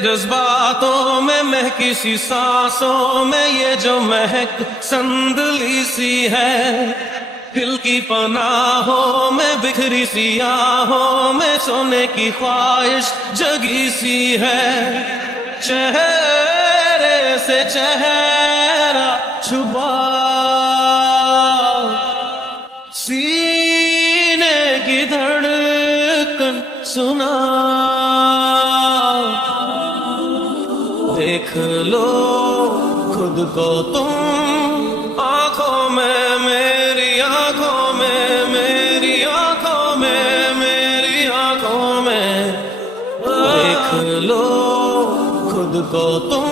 जज्बातों में महकी सी सांसों में ये जो महक संदली सी है, दिल की पनाहों में बिखरी सी आहों में सोने की ख्वाहिश जगी सी है। चेहरे से चेहरा छुपा, सीने की धड़कन सुना, देख लो खुद को तुम आंखों में, मेरी आंखों में, मेरी आंखों में, मेरी आंखों में, देख लो खुद को तुम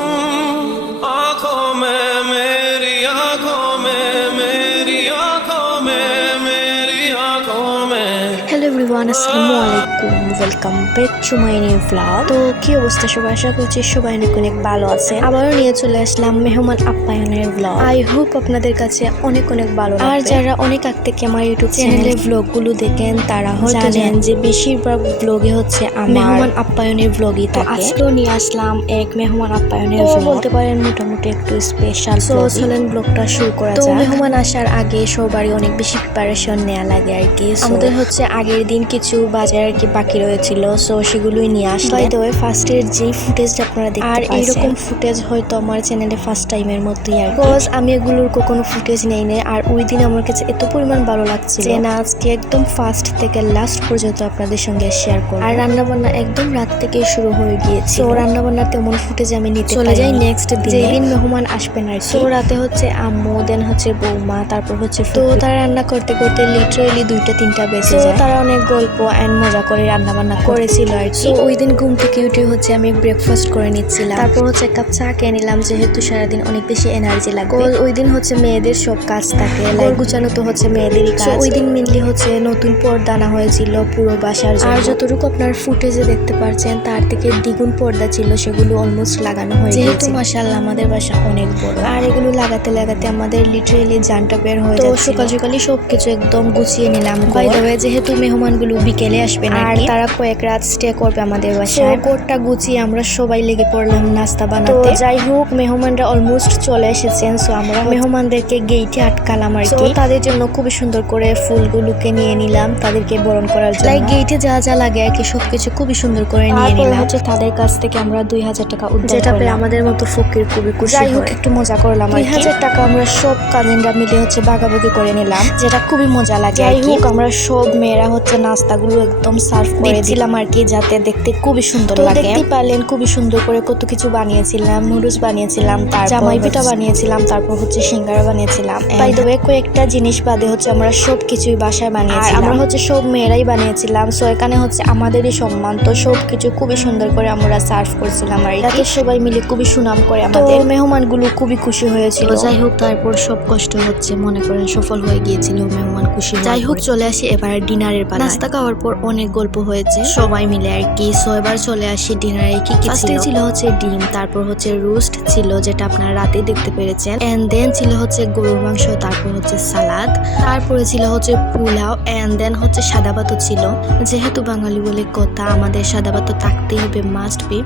आंखों में, मेरी आंखों में, मेरी आंखों में, मेरी आंखों में। হ্যালো এভরিওয়ান, আসসালামু আলাইকুম, welcome back to my new blog. তো কি অবস্থা সবাই? আশা করছি সবাই অনেক ভালো আছেন। আবারও নিয়ে চলে আসলাম মেহমান আপ্যায়নের ব্লগ। আই হোপ আপনাদের কাছে অনেক ভালো লাগবে। আর যারা অনেক আগ থেকে আমার ইউটিউব চ্যানেলে ব্লগগুলো দেখেন তারা হয়তো জানেন যে বেশিরভাগ ব্লগে হচ্ছে মেহমান আপ্যায়নের ব্লগই থাকে। আজকেও নিয়ে আসলাম এক মেহমান আপ্যায়নের ব্লগ, বলতে পারেন মোটামুটি একটু স্পেশাল। তো চলেন ব্লগটা শুরু করা যাক। তো মেহমান আসার আগে সবারই অনেক বেশি প্রিপারেশন নেওয়া লাগে আর কি। আমাদের হচ্ছে আগের দিন কিছু বাজার আর কি বাকি রয়েছিল, সো সেগুলোই নিয়ে আসলাম। বাই দ্য ওয়ে, ফার্স্টের যে ফুটেজটা আপনারা দেখতে পাচ্ছেন, আর এরকম ফুটেজ হয়তো আমার চ্যানেলে ফার্স্ট টাইমের মতোই আর কি। বিকজ আমি এগুলোর কখনো ফুটেজ নেই নাই, আর ওই দিন আমার কাছে এত পরিমাণ ভালো লাগছে যে না আজকে একদম ফার্স্ট থেকে লাস্ট পর্যন্ত আপনাদের সঙ্গে শেয়ার করব। আর রান্না বান্না একদম রাত থেকে শুরু হয়ে গিয়েছে, তো রান্না বান্নার তেমন ফুটেজ আমি নিতে চলে যাই নেক্সট দিন, যেদিন মেহমান আসবেন আর কি। তো রাতে হচ্ছে আম্মু, দেন হচ্ছে বৌমা, তারপর হচ্ছে তো তারা রান্না করতে করতে লিটারালি 2টা-3টা বেজে যায়। তারা অনেক গল্প এন্ড মজা করে রান্না বান্না করেছিল আর কি। ওই দিন ঘুম থেকে উঠে হচ্ছে আমি ব্রেকফাস্ট করে নিচ্ছিলাম, তারপর হচ্ছে এক কাপ চা খেয়ে নিলাম, যেহেতু সারাদিন অনেক বেশি এনার্জি লাগবে। ওই দিন হচ্ছে মেয়েদের সব কাজ থাকে, লাইক গুছানো তো হচ্ছে মেয়েদেরই কাজ। ওই দিন মেনলি হচ্ছে নতুন পর্দা আনা হয়েছিল পুরো বাসার জন্য। আর যতটুকু আপনার ফুটেজে দেখতে পাচ্ছেন তার থেকে দ্বিগুণ পর্দা ছিল, সেগুলো অলমোস্ট লাগানো হয়ে গেছে। যেহেতু মাশাআল্লাহ আমাদের বাসা অনেক বড়, আর এগুলো লাগাতে লাগাতে আমাদের লিটারালি জানটা বের হয়ে যায়। তো সকাল সকালই সবকিছু একদম গুছিয়ে নিলাম। বাই দ্য ওয়ে, যেহেতু মেহমানগুলো বিকেলে আসবেন আর তারা কয়েক রাত স্টে করবে আমাদের বাসায়, কোটটা গুছিয়ে আমরা সবাই লেগে পড়লাম নাস্তা বানাতে। যাই হোক, মেহমানরা অলমোস্ট চলে এসেছেন, সো আমরা মেহমানদেরকে গেইটে আটকালাম আর কি। তাদের জন্য খুবই সুন্দর করে ফুলগুলোকে নিয়ে নিলাম তাদেরকে বরণ করার জন্য। লাইক গেইটে যা যা লাগে আর কি সবকিছু খুবই সুন্দর করে নিয়ে নিলাম। হচ্ছে তাদের কাছ থেকে আমরা 2000 টাকা উদ্ধার, যেটা পেয়ে আমাদের মতো ফকির খুবই খুশি। যাই হোক, একটু মজা করলাম। 2000 টাকা আমরা সব কাজিনরা মিলে হচ্ছে ভাগাভাগি করে নিলাম, যেটা খুবই মজা লাগে। যাই হোক, আমরা সব মেয়েরা হচ্ছে নাস্তাগুলো একদম সার্ভ করে দিলাম আর কি, যাতে দেখতে খুবই সুন্দর লাগে। দেখতে পারলেন খুবই সুন্দর করে কত কিছু বানিয়েছিলাম, নুডলস বানিয়েছিলাম, তারপর জামাই পিঠা বানিয়েছিলাম, তারপর হচ্ছে সিঙ্গারা বানিয়েছিলাম। বাই দ্য ওয়ে, কয়েকটা জিনিস বাদে হচ্ছে আমরা সব কিছুই বাসায় বানিয়েছিলাম। আমরা হচ্ছে সব মেয়েরাই বানিয়েছিলাম, সো এখানে হচ্ছে আমাদেরই সম্মান। তো সব কিছু খুবই সুন্দর করে আমরা সার্ভ করছিলাম আর যাতে সবাই মিলে খুবই সুনাম করে আমাদের। মেহমানগুলো খুবই খুশি হয়েছিল। যাই হোক, তারপর সব কষ্ট হচ্ছে মনে করেন সফল হয়ে গিয়েছিল, মেহমান খুশি। যাই হোক, চলে আসি এবার ডিনারের পালা। নাস্তা খাওয়ার পর অনেক গল্প হয়েছে সবাই মিলে আর কি। সো এবার চলে আসি ডিনারে কি কি ছিল। হচ্ছে ডিম, তারপর হচ্ছে রোস্ট ছিল, যেটা আপনারা রাতে দেখতে পেরেছেন, এন্ড দেন ছিল হচ্ছে গরুর মাংস, তারপর হচ্ছে সালাদ, তারপরে ছিল হচ্ছে পোলাও, এন্ড দেন হচ্ছে সাদা ভাত ছিল। যেহেতু বাঙালি বলে কথা, আমাদের সাদা ভাত থাকতেই হবে, মাস্ট বি।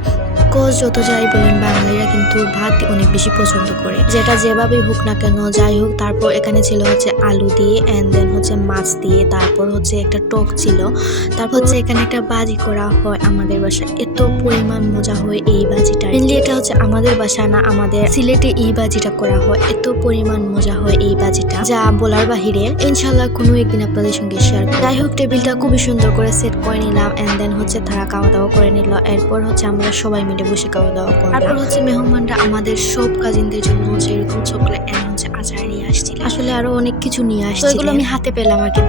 কজ যত যাই বলেন বাঙালিরা কিন্তু ভাত অনেক বেশি পছন্দ করে, যেটা যেভাবেই হোক না কেন। যাই হোক, তারপর এখানে ছিল হচ্ছে আলু দিয়ে, এন্ড দেন হচ্ছে মাছ দিয়ে, তারপর হচ্ছে একটা টক ছিল, তারপর হচ্ছে এখানে একটা বাজি করা হয় আমাদের বাসায়। এত পরিমাণ মজা হয় এই বাজিটা। মেনলি এটা হচ্ছে আমাদের বাসা না, আমাদের সিলেটে এই বাজিটা করা হয়। এত পরিমাণ মজা হয় এই বাজিটা, যা বলার বাহিরে। ইনশাল্লাহ কোনো একদিন আপনাদের সঙ্গে শেয়ার করব। যাই হোক, টেবিলটা খুবই সুন্দর করে সেট করে নিলাম, এন্ড দেন হচ্ছে তারা খাওয়া দাওয়া করে নিল। এরপর হচ্ছে আমরা সবাই মিলে বসে খাওয়া দাওয়া করলাম। তারপর হচ্ছে মেহমানরা আমাদের সব কাজিনদের জন্য হচ্ছে এরকম চকলেট এন্ড হচ্ছে আচার নিয়ে আসছিল, আসলে আরো অনেক কিছু নিয়ে আসছিল, এগুলো আমি হাতে পেলাম আর কি।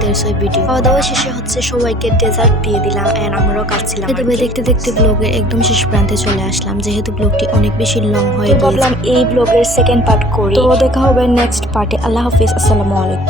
ভিডিও খাওয়া দাওয়া শেষে হচ্ছে সবাইকে ডেজার্ট দিয়ে দিলাম, এন্ড আমরাও খাচ্ছিলাম। দেখতে দেখতে ব্লগের একদম শেষ প্রান্তে চলে আসলাম, যেহেতু ব্লগটি অনেক বেশি লং হয়ে গেছে। ভাবলাম এই ব্লগের সেকেন্ড পার্ট করি। তো দেখা হবে নেক্সট পার্টে। আল্লাহ হাফেজ, আসসালামু আলাইকুম।